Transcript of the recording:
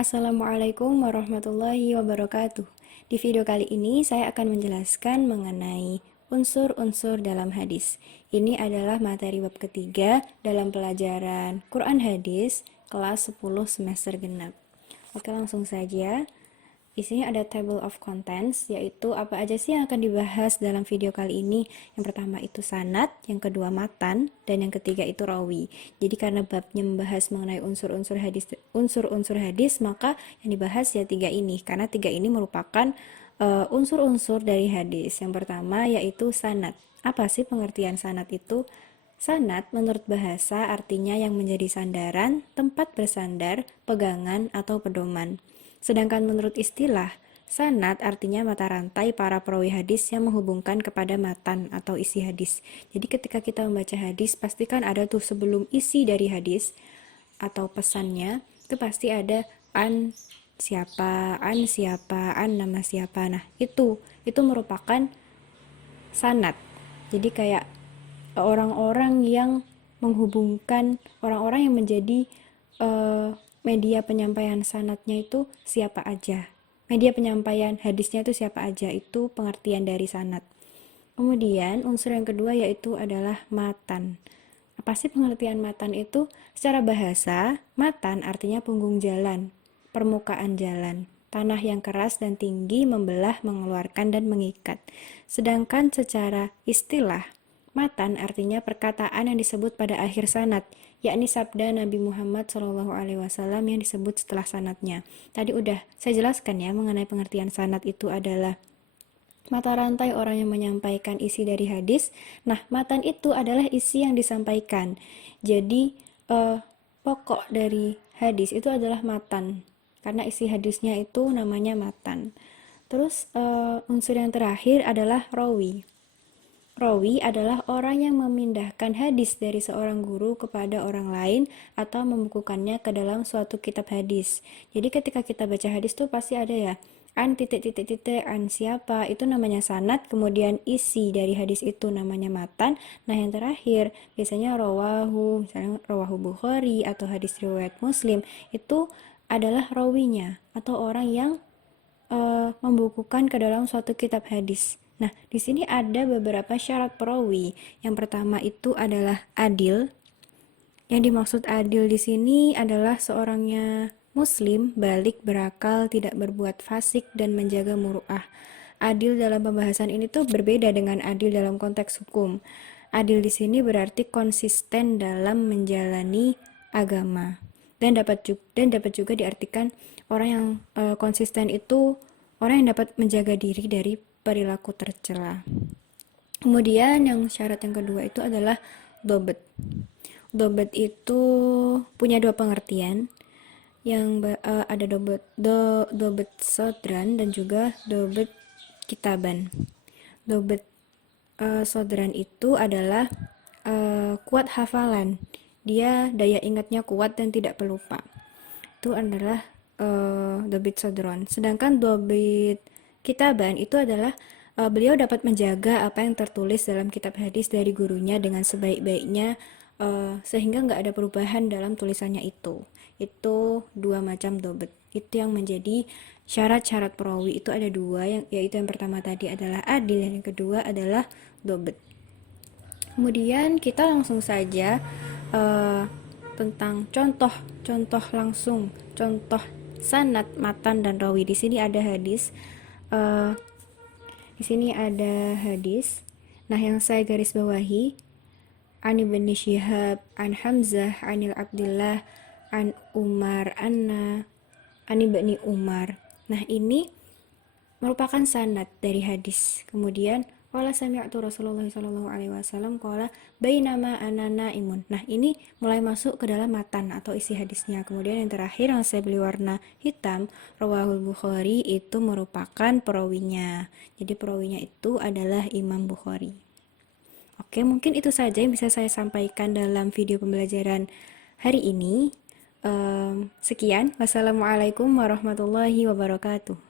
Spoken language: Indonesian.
Assalamualaikum warahmatullahi wabarakatuh. Di video kali ini saya akan menjelaskan mengenai unsur-unsur dalam hadis. Ini adalah materi bab ketiga dalam pelajaran Quran Hadis kelas 10 semester genap. Oke, langsung saja. Di sini ada table of contents, yaitu apa aja sih yang akan dibahas dalam video kali ini. Yang pertama itu sanad, yang kedua matan, dan yang ketiga itu rawi. Jadi karena babnya membahas mengenai unsur-unsur hadis, maka yang dibahas ya tiga ini. Karena tiga ini merupakan unsur-unsur dari hadis. Yang pertama yaitu sanad. Apa sih pengertian sanad itu? Sanad menurut bahasa artinya yang menjadi sandaran, tempat bersandar, pegangan, atau pedoman. Sedangkan menurut istilah, sanad artinya mata rantai para perawi hadis yang menghubungkan kepada matan atau isi hadis. Jadi ketika kita membaca hadis, pastikan ada tuh sebelum isi dari hadis atau pesannya, itu pasti ada an siapa, an nama siapa. Nah, itu merupakan sanad. Jadi kayak orang-orang yang menghubungkan, orang-orang yang menjadi media penyampaian sanadnya itu siapa aja. Media penyampaian hadisnya itu siapa aja, itu pengertian dari sanad. Kemudian unsur yang kedua yaitu adalah matan. Apa sih pengertian matan itu? Secara bahasa, matan artinya punggung jalan, permukaan jalan, tanah yang keras dan tinggi membelah, mengeluarkan, dan mengikat. Sedangkan secara istilah, matan artinya perkataan yang disebut pada akhir sanad, yakni sabda Nabi Muhammad SAW yang disebut setelah sanadnya. Tadi udah saya jelaskan ya mengenai pengertian sanad itu adalah mata rantai orang yang menyampaikan isi dari hadis. Nah, matan itu adalah isi yang disampaikan. Jadi, pokok dari hadis itu adalah matan. Karena isi hadisnya itu namanya matan. Terus, unsur yang terakhir adalah rawi. Rawi adalah orang yang memindahkan hadis dari seorang guru kepada orang lain atau membukukannya ke dalam suatu kitab hadis. Jadi ketika kita baca hadis tuh pasti ada ya, an titik-titik-titik, an siapa, itu namanya sanad, kemudian isi dari hadis itu namanya matan. Nah yang terakhir, biasanya rawahu, misalnya rawahu Bukhari atau hadis riwayat Muslim, itu adalah rawinya atau orang yang membukukan ke dalam suatu kitab hadis. Nah, di sini ada beberapa syarat perawi. Yang pertama itu adalah adil. Yang dimaksud adil di sini adalah seorangnya muslim, balik, berakal, tidak berbuat fasik, dan menjaga muru'ah. Adil dalam pembahasan ini tuh berbeda dengan adil dalam konteks hukum. Adil di sini berarti konsisten dalam menjalani agama. Dan dapat juga diartikan orang yang konsisten itu orang yang dapat menjaga diri dari perilaku tercela. Kemudian yang syarat yang kedua itu adalah dobet. Dobet itu punya dua pengertian. Yang ada dobet sodran dan juga dobet kitaban. Dobet sodran itu adalah kuat hafalan. Dia daya ingatnya kuat dan tidak pelupa. Itu adalah dobit sodron. Sedangkan dobit kitaban itu adalah beliau dapat menjaga apa yang tertulis dalam kitab hadis dari gurunya dengan sebaik-baiknya, sehingga nggak ada perubahan dalam tulisannya itu. Itu dua macam dobet. Itu yang menjadi syarat-syarat perawi itu ada dua, yaitu yang pertama tadi adalah adil dan yang kedua adalah dobet. Kemudian kita langsung saja tentang contoh langsung, contoh sanad, matan, dan rawi. Di sini ada hadis. Nah, yang saya garis bawahi, an ibn Syihab, an Hamzah, anil Abdillah, an Umar, an ibni Umar. Nah, ini merupakan sanad dari hadis. Kemudian qala sami'tu Rasulullah sallallahu alaihi wasallam qala bainama ana naimun. Nah, ini mulai masuk ke dalam matan atau isi hadisnya. Kemudian yang terakhir yang saya beli warna hitam, rawahul Bukhari, itu merupakan perawinya. Jadi perawinya itu adalah Imam Bukhari. Oke, mungkin itu saja yang bisa saya sampaikan dalam video pembelajaran hari ini. Sekian. Wassalamualaikum warahmatullahi wabarakatuh.